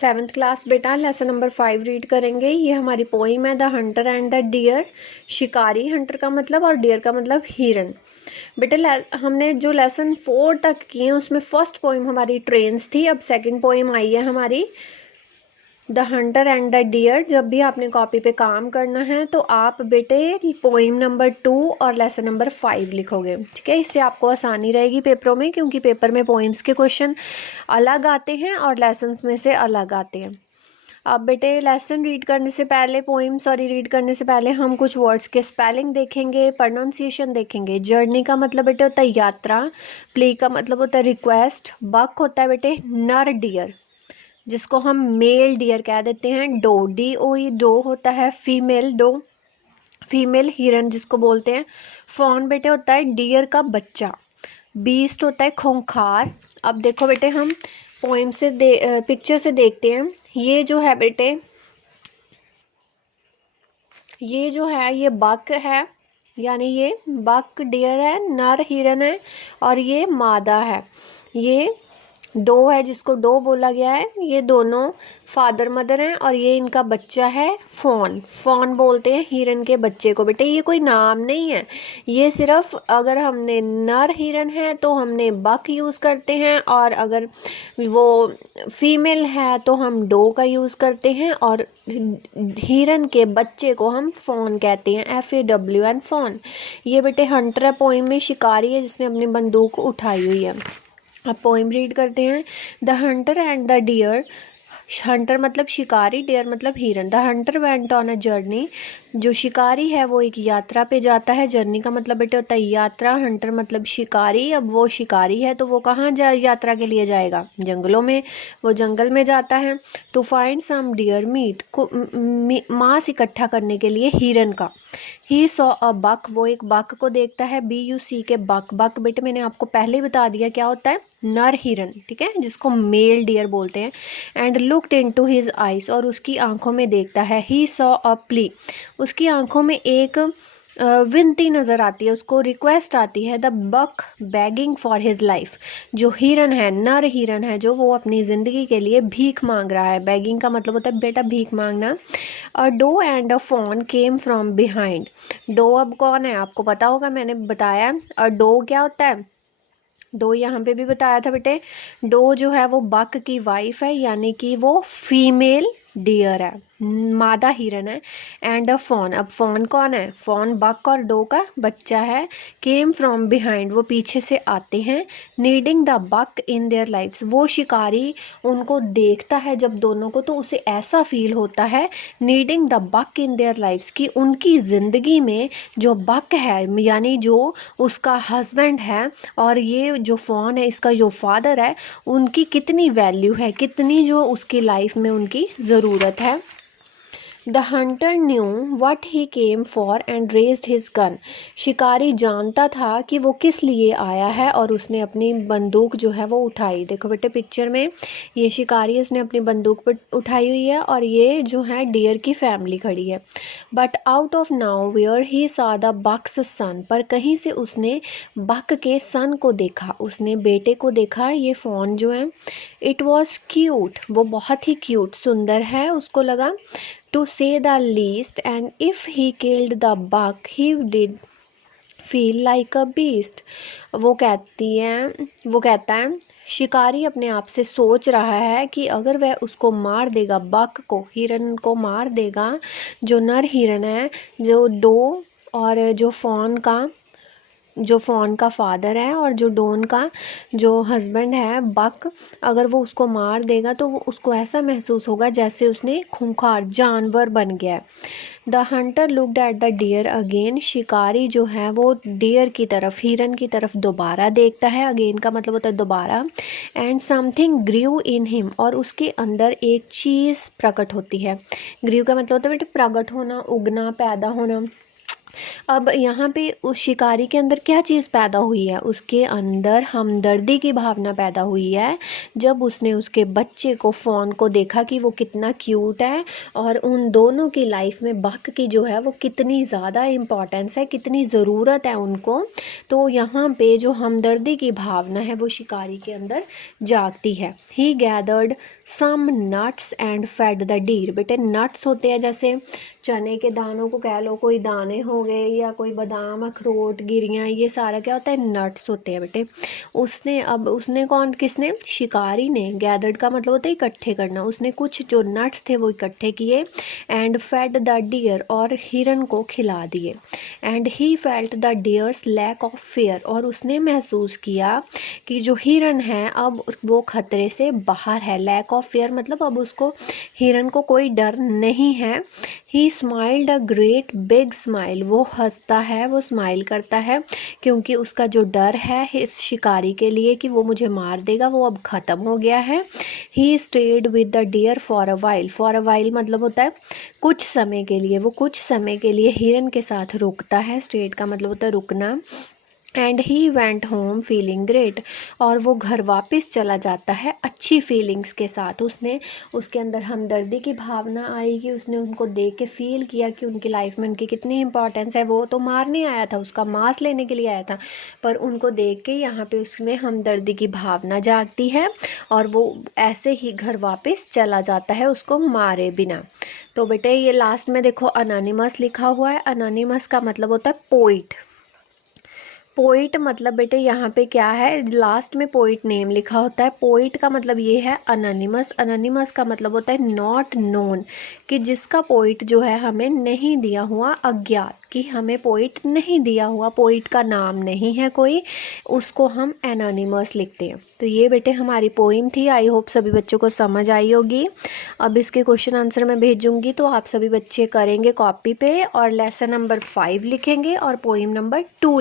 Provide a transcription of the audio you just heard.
7th class बेटा lesson number 5 read करेंगे। ये हमारी पोइम है the hunter and the deer. शिकारी, हंटर का मतलब और डियर का मतलब हिरन। बेटा हमने जो लेसन 4 तक किए हैं उसमें फर्स्ट पोइम हमारी ट्रेन्स थी। अब सेकंड पोइम आई है हमारी the hunter and the deer. जब भी आपने कॉपी पे काम करना है तो आप बेटे पोइम नंबर 2 और लेसन नंबर 5 लिखोगे, ठीक है। इससे आपको आसानी रहेगी पेपरों में, क्योंकि पेपर में पोइम्स के क्वेश्चन अलग आते हैं और लेसन्स में से अलग आते हैं। अब बेटे लेसन रीड करने से पहले रीड करने से पहले हम कुछ वर्ड्स के स्पेलिंग देखेंगे, प्रोनाउंसिएशन देखेंगे। जर्नी का मतलब बेटे होता है यात्रा, प्ले का मतलब होता है रिक्वेस्ट, बक होता है बेटे नर डियर जिसको हम मेल डियर कह देते हैं, डो DOE डो होता है फीमेल डो, फीमेल हिरन जिसको बोलते हैं। फॉन बेटे होता है डियर का बच्चा, बीस्ट होता है खूंखार। अब देखो बेटे हम पोइम से पिक्चर से देखते हैं। ये जो है बेटे ये बक है, यानी ये बक डियर है, नर हिरन है, और ये मादा है। ये डो है जिसको डो बोला गया है। ये दोनों फादर मदर हैं और ये इनका बच्चा है फॉन। फॉन बोलते हैं हिरन के बच्चे को। बेटे ये कोई नाम नहीं है, ये सिर्फ अगर हमने नर हिरन है तो हमने बक यूज़ करते हैं, और अगर वो फीमेल है तो हम डो का यूज़ करते हैं, और हिरन के बच्चे को हम फॉन कहते हैं, FAWN फॉन। ये बेटे हंटर है, पोइम में शिकारी है जिसने अपनी बंदूक उठाई हुई है। अब पोइम रीड करते हैं। The hunter and the deer. Hunter मतलब शिकारी, डियर मतलब हिरन। The hunter went on a journey. जो शिकारी है वो एक यात्रा पे जाता है। जर्नी का मतलब बेटे होता है यात्रा, हंटर मतलब शिकारी। अब वो शिकारी है तो वो कहाँ यात्रा के लिए जाएगा? जंगलों में, वो जंगल में जाता है। To find some deer meat, मांस इकट्ठा करने के लिए हिरन का। ही सॉ अ बक, वो एक बक को देखता है, BUC के बक। बक बेटे मैंने आपको पहले ही बता दिया क्या होता है, नर हिरन, ठीक है, जिसको मेल डियर बोलते हैं। And looked into his eyes, और उसकी आंखों में देखता है। ही सॉ अ प्ली, उसकी आंखों में एक विनती नज़र आती है, उसको रिक्वेस्ट आती है। The buck begging for his life, जो हिरन है, नर हिरन है, जो वो अपनी ज़िंदगी के लिए भीख मांग रहा है। बैगिंग का मतलब होता है बेटा भीख मांगना। A doe and a fawn came from behind. Doe अब कौन है आपको पता होगा, मैंने बताया। अ डो क्या होता है, डो यहाँ पे भी बताया था बेटे। डो जो है वो बक की वाइफ है, यानी कि वो फीमेल डियर है, मादा हिरन है। एंड अ फॉन, अब फॉन कौन है? फॉन बक और डो का बच्चा है। केम फ्रॉम बिहाइंड, वो पीछे से आते हैं। Needing the buck in their lives, वो शिकारी उनको देखता है जब दोनों को, तो उसे ऐसा फील होता है needing the buck in their lives, कि उनकी ज़िंदगी में जो बक है, यानी जो उसका हस्बैंड है, और ये जो फॉन है इसका जो फादर है, उनकी कितनी वैल्यू है, कितनी जो उसकी लाइफ में उनकी ज़रूरत है। The Hunter knew what he came for and raised his gun. शिकारी जानता था कि वो किस लिए आया है और उसने अपनी बंदूक जो है वो उठाई। देखो बेटे पिक्चर में ये शिकारी है, उसने अपनी बंदूक पर उठाई हुई है, और ये जो है डियर की फैमिली खड़ी है। But out of nowhere he saw the bucks son, पर कहीं से उसने बक के सन को देखा, उसने बेटे को देखा। ये फॉन जो है, इट वॉज क्यूट, वो बहुत ही क्यूट, सुंदर है, उसको लगा। To say the least, and if he killed the buck he did feel like a beast. वो कहता है, शिकारी अपने आप से सोच रहा है कि अगर वह उसको मार देगा, बक को, हिरन को मार देगा, जो नर हिरन है, जो डो और जो फॉन का फादर है और जो डोन का जो हस्बैंड है बक, अगर वो उसको मार देगा तो वो उसको ऐसा महसूस होगा जैसे उसने खूंखार जानवर बन गया है। The hunter looked at the deer again, शिकारी जो है वो डियर की तरफ, हिरन की तरफ दोबारा देखता है। अगेन का मतलब होता है दोबारा। And something grieve in him, और उसके अंदर एक चीज़ प्रकट होती है। ग्रीव का मतलब होता है बेटे प्रकट होना, उगना, पैदा होना। अब यहाँ पे उस शिकारी के अंदर क्या चीज़ पैदा हुई है, उसके अंदर हमदर्दी की भावना पैदा हुई है जब उसने उसके बच्चे को फ़ोन को देखा कि वो कितना क्यूट है और उन दोनों की लाइफ में बक की जो है वो कितनी ज़्यादा इम्पोर्टेंस है, कितनी ज़रूरत है उनको। तो यहाँ पे जो हमदर्दी की भावना है वो शिकारी के अंदर जागती है। He gathered some nuts and fed the deer. बेटे नट्स होते हैं जैसे चने के दानों को कह लो, कोई दाने हो गए या कोई बादाम अखरोट गिरियाँ, ये सारा क्या होता है, नट्स होते हैं बेटे। उसने किसने, शिकारी ने, गैदर्ड का मतलब होता है इकट्ठे करना, उसने कुछ जो नट्स थे वो इकट्ठे किए। एंड फेड द डियर, और हिरन को खिला दिए। And he felt the deer's lack of fear, और उसने महसूस किया कि जो हिरन है अब वो खतरे से बाहर है। लैक ऑफ फेयर मतलब अब उसको, हिरन को कोई डर नहीं है। ही smiled a great big smile, वो हंसता है, वो स्माइल करता है क्योंकि उसका जो डर है इस शिकारी के लिए कि वो मुझे मार देगा वो अब ख़त्म हो गया है। He stayed with the deer for a while मतलब होता है कुछ समय के लिए, वो कुछ समय के लिए हिरन के साथ रुकता है। स्टेड का मतलब होता है रुकना। And he went home feeling great, और वो घर वापस चला जाता है अच्छी फीलिंग्स के साथ। उसके अंदर हमदर्दी की भावना आई कि उसने उनको देख के फील किया कि उनकी लाइफ में उनकी कितनी इंपॉर्टेंस है। वो तो मारने आया था, उसका मांस लेने के लिए आया था, पर उनको देख के यहाँ पे उसमें हमदर्दी की भावना जागती है और वो ऐसे ही घर वापस चला जाता है उसको मारे बिना। तो बेटे ये लास्ट में देखो अनोनिमस लिखा हुआ है। अनोनिमस का मतलब होता है पोइट। पोइट मतलब बेटे यहाँ पे क्या है, लास्ट में पोइट नेम लिखा होता है। पोइट का मतलब ये है अनोनिमस। अनोनिमस का मतलब होता है नॉट नोन, कि जिसका पोइट जो है हमें नहीं दिया हुआ, अज्ञात, कि हमें पोइट नहीं दिया हुआ, पोइट का नाम नहीं है कोई, उसको हम एनोनिमस लिखते हैं। तो ये बेटे हमारी पोइम थी। आई होप सभी बच्चों को समझ आई होगी। अब इसके क्वेश्चन आंसर मैं भेजूंगी तो आप सभी बच्चे करेंगे कॉपी पे और लेसन नंबर 5 लिखेंगे और पोइम नंबर 2